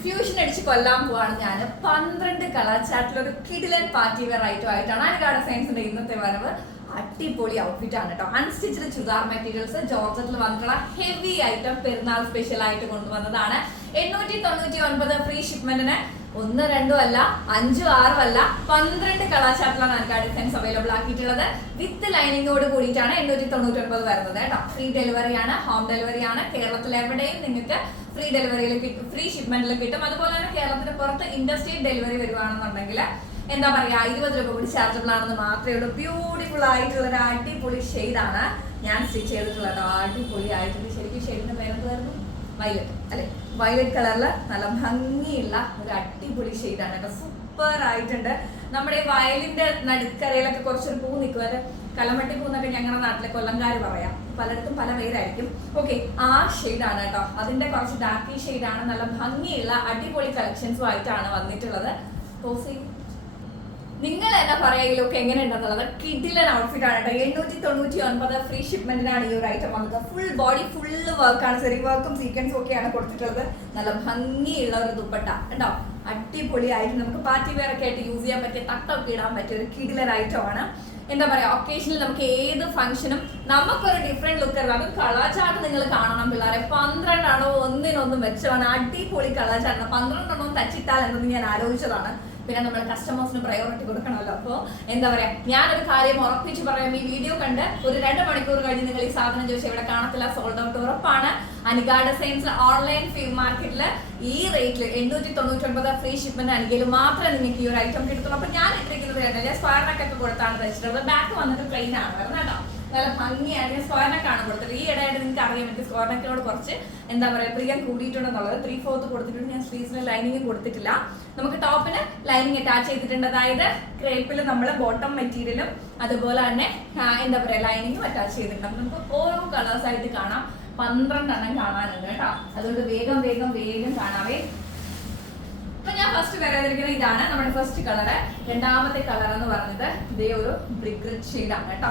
Confusion അടിച്ച് കൊല്ലാൻ പോവാണ് ഞാൻ പന്ത്രണ്ട് കളർ ചാർട്ടിൽ ഒരു കിടിലൻ പാർട്ടി വെറൈറ്റോ ആയിട്ടാണ്. അനുകാട സയൻസിന്റെ ഇന്നത്തെ വരവ്. അടിപൊളി ഔട്ട്ഫിറ്റ് ആണ് കേട്ടോ അൺസ്റ്റിച്ചഡ് ചുരിദാർ മെറ്റീരിയൽസ് ജോർജറ്റിൽ വന്നിട്ടുള്ള ഹെവി ഐറ്റം പെരുന്നാൾ സ്പെഷ്യൽ ആയിട്ട് കൊണ്ടുവന്നതാണ്. എണ്ണൂറ്റി തൊണ്ണൂറ്റി ഒൻപത് ഫ്രീ ഷിപ്മെന്റിന് ഒന്ന് രണ്ടും അല്ല അഞ്ചും ആറും അല്ല പന്ത്രണ്ട് കളർ എനിക്ക് ഡിസൈൻസ് അവൈലബിൾ ആക്കിയിട്ടുള്ളത്. വിത്ത് ലൈനിങ്ങോട് കൂടിയിട്ടാണ് എണ്ണൂറ്റി തൊണ്ണൂറ്റി ഒൻപത് വരുന്നത് കേട്ടോ ഫ്രീ ഡെലിവറി ആണ് ഹോം ഡെലിവറി ആണ്. കേരളത്തിൽ എവിടെയും നിങ്ങൾക്ക് ഫ്രീ ഡെലിവറിയിൽ കിട്ടും ഫ്രീ ഷിപ്മെന്റിൽ കിട്ടും. അതുപോലെ തന്നെ കേരളത്തിന് പുറത്ത് ഇൻഡസ്ട്രിയൽ ഡെലിവറി വരുവാണെന്നുണ്ടെങ്കിൽ എന്താ പറയാ ഇരുപത് രൂപ കൂടി ചാർജബിൾ ആണെന്ന് മാത്രമേ ഉള്ളൂ. ബ്യൂട്ടിഫുൾ ആയിട്ടുള്ള ഒരു അടിപൊളി ഷെയ്ഡാണ് ഞാൻ സ്റ്റിച്ച് ചെയ്തിട്ടുള്ള. അടിപൊളി ആയിട്ടുണ്ട്. ശരിക്കും ഷെയ്ഡിന്റെ പേരെന്തായിരുന്നു വയലറ്റ് അല്ലെ? വയലറ്റ് കളറിൽ നല്ല ഭംഗിയുള്ള ഒരു അടിപൊളി ഷെയ്ഡാണ് കേട്ടോ. സൂപ്പർ ആയിട്ടുണ്ട്. നമ്മുടെ വയലിന്റെ നടുക്കരയിലൊക്കെ കുറച്ചൊരു പൂ നിൽക്കും. അത് കലമട്ടി പൂ എന്നൊക്കെ ഞങ്ങളുടെ നാട്ടിലെ കൊല്ലംകാർ പറയാം. പലയിടത്തും പല പേരായിരിക്കും. ഓക്കെ ആ ഷെയ്ഡാണ് കേട്ടോ. അതിന്റെ കുറച്ച് ഡാർക്കി ഷെയ്ഡാണ് നല്ല ഭംഗിയുള്ള അടിപൊളി കളക്ഷൻസും ആയിട്ടാണ് വന്നിട്ടുള്ളത്. പോസ് ചെയ്യും നിങ്ങൾ എന്നാ പറയുക എങ്ങനെ ഉണ്ടെന്നുള്ളത് കിഡിലൻ ഔട്ട്ഫിറ്റ് ആണ് കേട്ടോ. എണ്ണൂറ്റി തൊണ്ണൂറ്റി ഒൻപത് ഫ്രീ ഷിപ്മെന്റിനാണ് ഈ ഒരു ഐറ്റം വന്നത്. ഫുൾ ബോഡി ഫുള്ള് വർക്കാണ് സെറി വർക്കും സീക്വൻസും ഒക്കെയാണ് കൊടുത്തിട്ടുള്ളത്. നല്ല ഭംഗിയുള്ള ഒരു ദുപ്പട്ട. കേട്ടോ അടിപൊളിയായിട്ട് നമുക്ക് പാർട്ടി വെയർ ഒക്കെ ആയിട്ട് യൂസ് ചെയ്യാൻ പറ്റിയ തട്ടൊക്കെ ഇടാൻ പറ്റിയ ഒരു കിഡിലൻ ഐറ്റം ആണ്. എന്താ പറയാ ഒക്കേഷനിൽ നമുക്ക് ഏത് ഫംഗ്ഷനും നമുക്കൊരു ഡിഫറെന്റ് ലുക്ക് അത് കളാചാട്ട് നിങ്ങൾ കാണണം പിള്ളേരെ. പന്ത്രണ്ടാണോ ഒന്നിനൊന്നും മെച്ചമാണ് അടിപൊളി കളാചാട്ടാണ് പന്ത്രണ്ടെണ്ണം തച്ചിട്ടാൽ എന്നൊന്ന് ഞാൻ ആലോചിച്ചതാണ്. പിന്നെ നമ്മൾ കസ്റ്റമേഴ്സിന് പ്രയോറിറ്റി കൊടുക്കണമല്ലോ. അപ്പോൾ എന്താ പറയാ ഞാനൊരു കാര്യം ഉറപ്പിച്ച് പറയാം. ഈ വീഡിയോ കണ്ട് ഒരു രണ്ട് മണിക്കൂർ കഴിഞ്ഞ് നിങ്ങൾ ഈ സാധനം ചോദിച്ചാൽ ഇവിടെ കാണത്തില്ല സോൾഡ് ഔട്ട് ഉറപ്പാണ്. അനികാ ഡിസൈൻസ് ഓൺലൈൻ ഫീ മാർക്കറ്റിൽ ഈ റേറ്റിൽ എണ്ണൂറ്റി തൊണ്ണൂറ്റി ഒൻപത് ഫ്രീ ഷിപ്മെന്റ് അല്ലെങ്കിൽ മാത്രമേ നിങ്ങൾക്ക് ഈ ഒരു ഐറ്റം കിട്ടത്തുള്ളൂ. അപ്പൊ ഞാൻ ഇട്ടിരിക്കുന്നത് കണ്ടില്ല ഞാൻ സ്ക്വയർ നെക്ക് ഒക്കെ കൊടുത്താണ് തയ്ച്ചിട്ടുള്ളത്. ബാക്ക് വന്നിട്ട് പ്ലെയിൻ ആണ്. വരുന്നത് കേട്ടോ നല്ല ഭംഗിയാണ്. ഞാൻ സ്ക്വയർ ആണ് കൊടുത്തത് ഈ ഇടയായിട്ട് നിങ്ങൾക്ക് അറിയാൻ പറ്റും. സ്വർണക്കിനോട് കുറച്ച് എന്താ പറയുക പ്രിയം കൂടിയിട്ടുണ്ടെന്നുള്ളത്. ത്രീ ഫോർത്ത് കൊടുത്തിട്ടുണ്ട്. ഞാൻ സ്ലീവ്സിന് ലൈനിങ് കൊടുത്തിട്ടില്ല. നമുക്ക് ടോപ്പിന് ലൈനിങ് അറ്റാച്ച് ചെയ്തിട്ടുണ്ട്. അതായത് ക്രേപ്പിൽ നമ്മൾ ബോട്ടം മെറ്റീരിയലും അതുപോലെ തന്നെ എന്താ പറയുക ലൈനിങ്ങും അറ്റാച്ച് ചെയ്തിട്ടുണ്ട്. നമുക്ക് ഓരോ കളേഴ്സ് ആയിട്ട് കാണാം. പന്ത്രണ്ടെണ്ണം കാണാനുണ്ട് കേട്ടോ. അതുകൊണ്ട് വേഗം വേഗം വേഗം കാണാവേ. അപ്പൊ ഞാൻ ഫസ്റ്റ് വരാതിരിക്കുന്ന ഇതാണ്. നമ്മുടെ ഫസ്റ്റ് കളറ് രണ്ടാമത്തെ കളർ എന്ന് പറഞ്ഞത് ഇതേ ഒരു റെഡ് ഷെയ്ഡാണ് കേട്ടോ.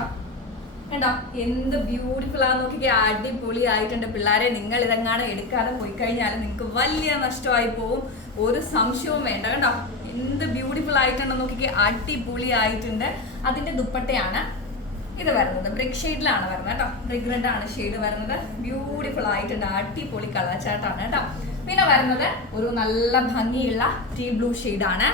കണ്ടോ? എന്ത് ബ്യൂട്ടിഫുൾ ആണെന്ന് നോക്കിക്കേ. അടിപൊളി ആയിട്ടുണ്ട് പിള്ളേരെ നിങ്ങൾ ഇതെങ്ങാണ് എടുക്കാതെ പോയി കഴിഞ്ഞാൽ നിങ്ങൾക്ക് വലിയ നഷ്ടമായി പോവും ഒരു സംശയവും വേണ്ട. കണ്ടോ? എന്ത് ബ്യൂട്ടിഫുൾ ആയിട്ടുണ്ടെന്ന് നോക്കിക്കേ. അടിപൊളി ആയിട്ടുണ്ട് അതിന്റെ ദുപ്പട്ടയാണ് ഇത് വരുന്നത്. ബ്രിക് ഷെയ്ഡിലാണ് വരുന്നത് കേട്ടോ. ബ്രിക് റെഡ് ആണ് ഷെയ്ഡ് വരുന്നത്. ബ്യൂട്ടിഫുൾ ആയിട്ടുണ്ട്. അടിപൊളി കളർ ചാട്ടാണ് കേട്ടോ. പിന്നെ വരുന്നത് ഒരു നല്ല ഭംഗിയുള്ള ടീ ബ്ലൂ ഷെയ്ഡാണ്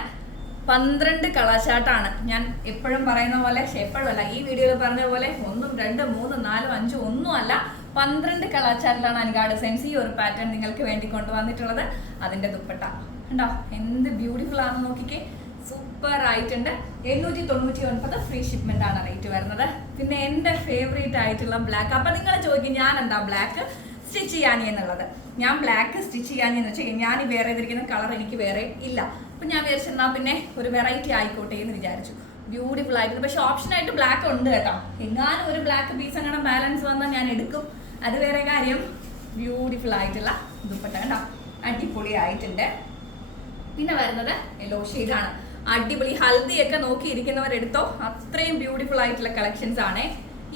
പന്ത്രണ്ട് കളശാട്ടാണ് ഞാൻ എപ്പോഴും പറയുന്ന പോലെ പക്ഷെ എപ്പോഴും അല്ല ഈ വീഡിയോയിൽ പറഞ്ഞ പോലെ ഒന്നും രണ്ടും മൂന്നും നാലും അഞ്ചും ഒന്നും അല്ല. പന്ത്രണ്ട് കളാച്ചാരിലാണ് അനികാ ഡിസൈൻസ് ഈ ഒരു പാറ്റേൺ നിങ്ങൾക്ക് വേണ്ടി കൊണ്ടുവന്നിട്ടുള്ളത്. അതിന്റെ ദുപ്പട്ട. കണ്ടോ? എന്ത് ബ്യൂട്ടിഫുൾ ആണെന്ന് നോക്കിക്കേ. സൂപ്പർ ആയിട്ടുണ്ട്. എണ്ണൂറ്റി തൊണ്ണൂറ്റി ഒൻപത് ഫ്രീ ഷിപ്മെന്റ് ആണ് റേറ്റ് വരുന്നത്. പിന്നെ എന്റെ ഫേവറേറ്റ് ആയിട്ടുള്ള ബ്ലാക്ക് അപ്പൊ നിങ്ങൾ ചോദിക്കും ഞാൻ എന്താ ബ്ലാക്ക് സ്റ്റിച്ച് ചെയ്യാനി എന്നുള്ളത് ഞാൻ ബ്ലാക്ക് സ്റ്റിച്ച് ചെയ്യാനി എന്ന് വെച്ചാൽ ഞാൻ വേറെ ചെയ്തിരിക്കുന്ന കളർ എനിക്ക് വേറെ ഇല്ല. അപ്പൊ ഞാൻ വിചാരിച്ചു എന്നാ പിന്നെ ഒരു വെറൈറ്റി ആയിക്കോട്ടെ എന്ന് വിചാരിച്ചു. ബ്യൂട്ടിഫുൾ ആയിട്ട് പക്ഷെ ഓപ്ഷൻ ആയിട്ട് ബ്ലാക്ക് ഉണ്ട് കേട്ടോ. എങ്ങാനും ഒരു ബ്ലാക്ക് പീസ് അങ്ങനെ ബാലൻസ് വന്നാൽ ഞാൻ എടുക്കും. അത് വേറെ കാര്യം. ബ്യൂട്ടിഫുൾ ആയിട്ടുള്ള ദുപ്പട്ട കേട്ടോ അടിപൊളി ആയിട്ടുണ്ട് പിന്നെ വരുന്നത് യെല്ലോ ആണ്. അടിപൊളി ഹൽദി ഒക്കെ നോക്കിയിരിക്കുന്നവരെടുത്തോ. അത്രയും ബ്യൂട്ടിഫുൾ ആയിട്ടുള്ള കളക്ഷൻസ് ആണ്.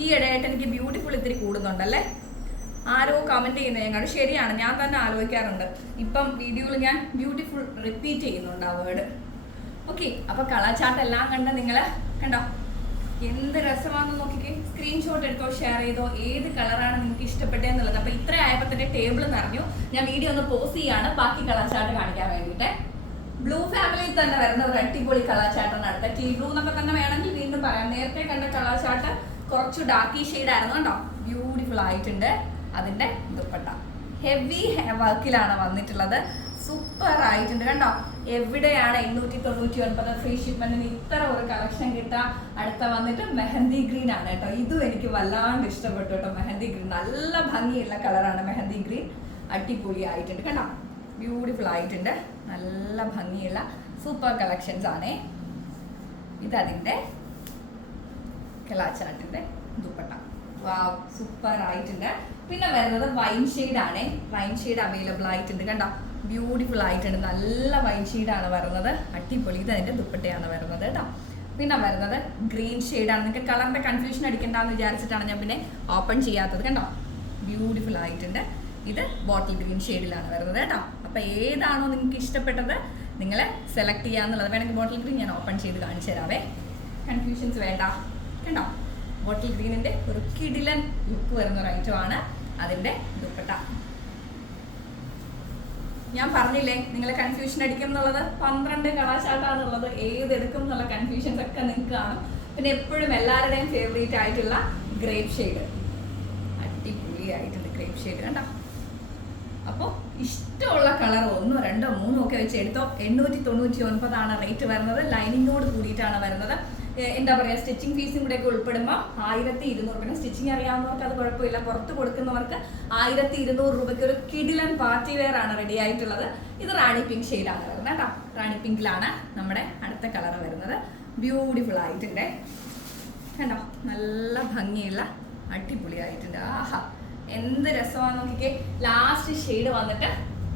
ഈ ഇടയായിട്ട് എനിക്ക് ബ്യൂട്ടിഫുൾ ഇത്തിരി കൂടുന്നുണ്ടല്ലേ? ആരോ കമന്റ് ചെയ്യുന്നത് ഞാൻ കണ്ടു ശരിയാണ്. ഞാൻ തന്നെ ആലോചിക്കാറുണ്ട്. ഇപ്പം വീഡിയോയിൽ ഞാൻ ബ്യൂട്ടിഫുൾ റിപ്പീറ്റ് ചെയ്യുന്നുണ്ട് ആ വേർഡ് ഓക്കെ അപ്പൊ കളാച്ചാട്ട് എല്ലാം കണ്ട് നിങ്ങൾ കണ്ടോ? എന്ത് രസമാണെന്ന് നോക്കിക്കേ. സ്ക്രീൻഷോട്ട് എടുത്തോ ഷെയർ ചെയ്തോ ഏത് കളറാണ് നിങ്ങൾക്ക് ഇഷ്ടപ്പെട്ടതെന്നുള്ളത് അപ്പൊ ഇത്ര ആയപ്പോൾ തന്നെ ടേബിൾ നിറഞ്ഞു ഞാൻ വീഡിയോ ഒന്ന് പോസ് ചെയ്യാണ്. ബാക്കി കളാച്ചാട്ട് കാണിക്കാൻ വേണ്ടിയിട്ട്. ബ്ലൂ ഫാമിലിയിൽ തന്നെ വരുന്ന ഒരു അടിപൊളി കളാച്ചാട്ടാണ് അടുത്ത ടീ ബ്ലൂ എന്നൊക്കെ തന്നെ വേണമെങ്കിൽ വീണ്ടും പറയാം. നേരത്തെ കണ്ട കളാച്ചാട്ട് കുറച്ച് ഡാർക്കി ഷെയ്ഡ് ആയിരുന്നു കേട്ടോ ബ്യൂട്ടിഫുൾ ആയിട്ടുണ്ട്. അതിന്റെ ദുപ്പട്ട. ഹെവി വർക്കിലാണ് വന്നിട്ടുള്ളത്. സൂപ്പർ ആയിട്ടുണ്ട് കണ്ടോ? എവിടെയാണ് എണ്ണൂറ്റി തൊണ്ണൂറ്റി ഒൻപത് ഫ്രീ ഷിപ്മെന്റിന് ഇത്ര ഒരു കളക്ഷൻ കിട്ടുക? അടുത്ത വന്നിട്ട് മെഹന്തി ഗ്രീൻ ആണ് കേട്ടോ. ഇതും എനിക്ക് വല്ലാണ്ട് ഇഷ്ടപ്പെട്ടു കേട്ടോ. മെഹന്തി ഗ്രീൻ നല്ല ഭംഗിയുള്ള കളറാണ് മെഹന്തി ഗ്രീൻ അടിപൊളി ആയിട്ടുണ്ട് കണ്ടോ? ബ്യൂട്ടിഫുൾ ആയിട്ടുണ്ട്. നല്ല ഭംഗിയുള്ള സൂപ്പർ കളക്ഷൻസ് ആണേ. ഇതതിന്റെ കലാചാട്ടിന്റെ ദുപ്പട്ട. വാവ് സൂപ്പർ ആയിട്ടുണ്ട്. പിന്നെ വരുന്നത് വൈൻ ആണ്. വൈൻ ഷെയ്ഡ് അവൈലബിൾ ആയിട്ടുണ്ട് കണ്ട? ബ്യൂട്ടിഫുൾ ആയിട്ടുണ്ട്. നല്ല വൈൻ ആണ് വരുന്നത്. അടിപൊളി. ഇത് അതിന്റെ ദുപ്പട്ടയാണ് വരുന്നത് കേട്ടോ. പിന്നെ വരുന്നത് ഗ്രീൻ ആണ്. നിങ്ങൾക്ക് കളറിന്റെ കൺഫ്യൂഷൻ അടിക്കണ്ടെന്ന് വിചാരിച്ചിട്ടാണ് ഞാൻ പിന്നെ ഓപ്പൺ ചെയ്യാത്തത് കണ്ടോ? ബ്യൂട്ടിഫുൾ ആയിട്ടുണ്ട്. ഇത് ബോട്ടിൽ ഗ്രീൻ ഷെയ്ഡിലാണ് വരുന്നത് കേട്ടോ. അപ്പോൾ ഏതാണോ നിങ്ങൾക്ക് ഇഷ്ടപ്പെട്ടത് നിങ്ങൾ സെലക്ട് ചെയ്യാന്നുള്ളത് വേണമെങ്കിൽ ബോട്ടിൽ ഗ്രീൻ ഞാൻ ഓപ്പൺ ചെയ്ത് കാണിച്ചു തരാവേ. കൺഫ്യൂഷൻസ് വേണ്ട. കണ്ടോ? ബോട്ടിൽ ഗ്രീനിന്റെ ഒരു കിടിലൻ ലുക്ക് വരുന്ന ഒരു ഐറ്റമാണ് അതിന്റെ ദുപ്പട്ട. ഞാൻ പറഞ്ഞില്ലേ നിങ്ങൾ കൺഫ്യൂഷൻ അടിക്കും എന്നുള്ളത്? പന്ത്രണ്ട് കളാശാട്ടാന്നുള്ളത് ഏതെടുക്കും എന്നുള്ള കൺഫ്യൂഷൻസ് ഒക്കെ നിങ്ങൾക്ക് കാണും. പിന്നെ എപ്പോഴും എല്ലാവരുടെയും ഫേവറേറ്റ് ആയിട്ടുള്ള ഗ്രേപ്പ് ഷെയ്ഡ് അടിപൊളിയായിട്ടുണ്ട് ഗ്രേപ്പ് ഷെയ്ഡ് കണ്ടോ? അപ്പോൾ ഇഷ്ടമുള്ള കളർ ഒന്നോ രണ്ടോ മൂന്നോ ഒക്കെ വെച്ച് എടുത്തോ. എണ്ണൂറ്റി തൊണ്ണൂറ്റി ഒൻപതാണ് റേറ്റ് വരുന്നത്. ലൈനിങ്ങോട് കൂടിയിട്ടാണ് വരുന്നത്. എന്താ പറയുക സ്റ്റിച്ചിങ് ഫീസും കൂടെ ഒക്കെ ഉൾപ്പെടുമ്പോൾ ആയിരത്തി ഇരുന്നൂറ് പിന്നെ സ്റ്റിച്ചിങ് അറിയാവുന്നവർക്ക് അത് കുഴപ്പമില്ല. പുറത്ത് കൊടുക്കുന്നവർക്ക് ആയിരത്തി ഇരുന്നൂറ് രൂപയ്ക്ക് ഒരു കിടിലൻ പാർട്ടി വെയർ ആണ് റെഡി ആയിട്ടുള്ളത്. ഇത് റാണി പിങ്ക് ഷെയ്ഡാണ് വരുന്നത് കേട്ടോ. റാണി പിങ്കിലാണ് നമ്മുടെ അടുത്ത കളർ വരുന്നത്. ബ്യൂട്ടിഫുൾ ആയിട്ടുണ്ട്. കണ്ടോ? നല്ല ഭംഗിയുള്ള അടിപൊളിയായിട്ടുണ്ട്. ആഹാ എന്ത് രസമാണ് നോക്കിക്കേ. ലാസ്റ്റ് ഷെയ്ഡ് വന്നിട്ട്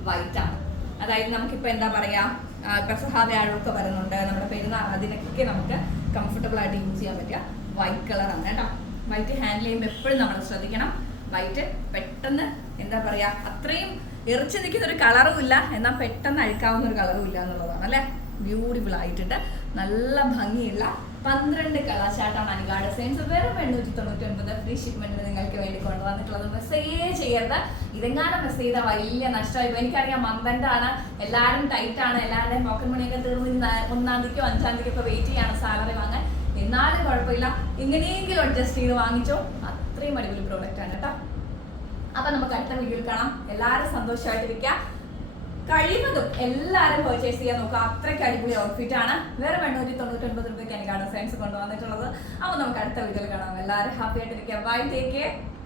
വൈറ്റ് ആണ്. അതായത് നമുക്കിപ്പോൾ എന്താ പറയുക പെസഹ വ്യാഴമൊക്കെ വരുന്നുണ്ട്. നമ്മുടെ പെരുന്നാൾ അതിനൊക്കെ നമുക്ക് കംഫർട്ടബിൾ ആയിട്ട് യൂസ് ചെയ്യാൻ പറ്റുക. വൈറ്റ് കളറാണ് കേട്ടോ. വൈറ്റ് ഹാൻഡിൽ ചെയ്യുമ്പോൾ എപ്പോഴും നമ്മൾ ശ്രദ്ധിക്കണം. വൈറ്റ് പെട്ടെന്ന് എന്താ പറയുക അത്രയും എറിച്ച് നിൽക്കുന്ന ഒരു കളറും ഇല്ല. എന്നാൽ പെട്ടെന്ന് അഴുക്കാവുന്ന ഒരു കളറും ഇല്ല എന്നുള്ളതാണ് അല്ലേ? ബ്യൂട്ടിഫുൾ ആയിട്ടുണ്ട്. നല്ല ഭംഗിയുള്ള പന്ത്രണ്ട് കളാശാട്ടാണ് അനികാട് സയൻസ്. വെറും എണ്ണൂറ്റി തൊണ്ണൂറ്റി ഒൻപത് ഫ്രീ ഷിപ്മെന്റ് നിങ്ങൾക്ക് വേണ്ടി കൊണ്ടുവന്നിട്ടുള്ളത്. മെസ്സേജ് ചെയ്യരുത്. ഇതെങ്ങാനും മെസ്സേജ് ചെയ്താൽ വലിയ നഷ്ടമായി. എനിക്കറിയാം മന്ദന്റെ ആണ്. എല്ലാവരും ടൈറ്റ് ആണ് എല്ലാവരുടെയും പോക്കറ്റ് മണിയൊക്കെ തീർന്ന് ഒന്നാം തീയതിക്കോ അഞ്ചാം തീയതിക്കോ ഒക്കെ വെയിറ്റ് ചെയ്യാണ് സാലറി വാങ്ങാൻ. എന്നാലും കുഴപ്പമില്ല. ഇങ്ങനെയെങ്കിലും അഡ്ജസ്റ്റ് ചെയ്ത് വാങ്ങിച്ചോ. അത്രയും അടിപൊളി പ്രോഡക്റ്റ് ആണ് കേട്ടോ. അപ്പൊ നമുക്ക് അടുത്ത വീഡിയോയിൽ കാണാം. എല്ലാവരും സന്തോഷമായിട്ടിരിക്കുക. കഴിവതും എല്ലാവരും പർച്ചേസ് ചെയ്യാൻ നോക്കുക. അത്രയ്ക്ക് അടിപൊളി ഔട്ട്ഫിറ്റ് ആണ്. വേറെ എണ്ണൂറ്റി തൊണ്ണൂറ്റി ഒൻപത് രൂപയ്ക്ക് എനിക്കാണ് ഫ്രണ്ട്സ് കൊണ്ടുവന്നിട്ടുള്ളത്. അപ്പോൾ നമുക്ക് അടുത്ത വീഡിയോയിൽ കാണാം. എല്ലാവരും ഹാപ്പി ആയിട്ടിരിക്കുക. Bye take care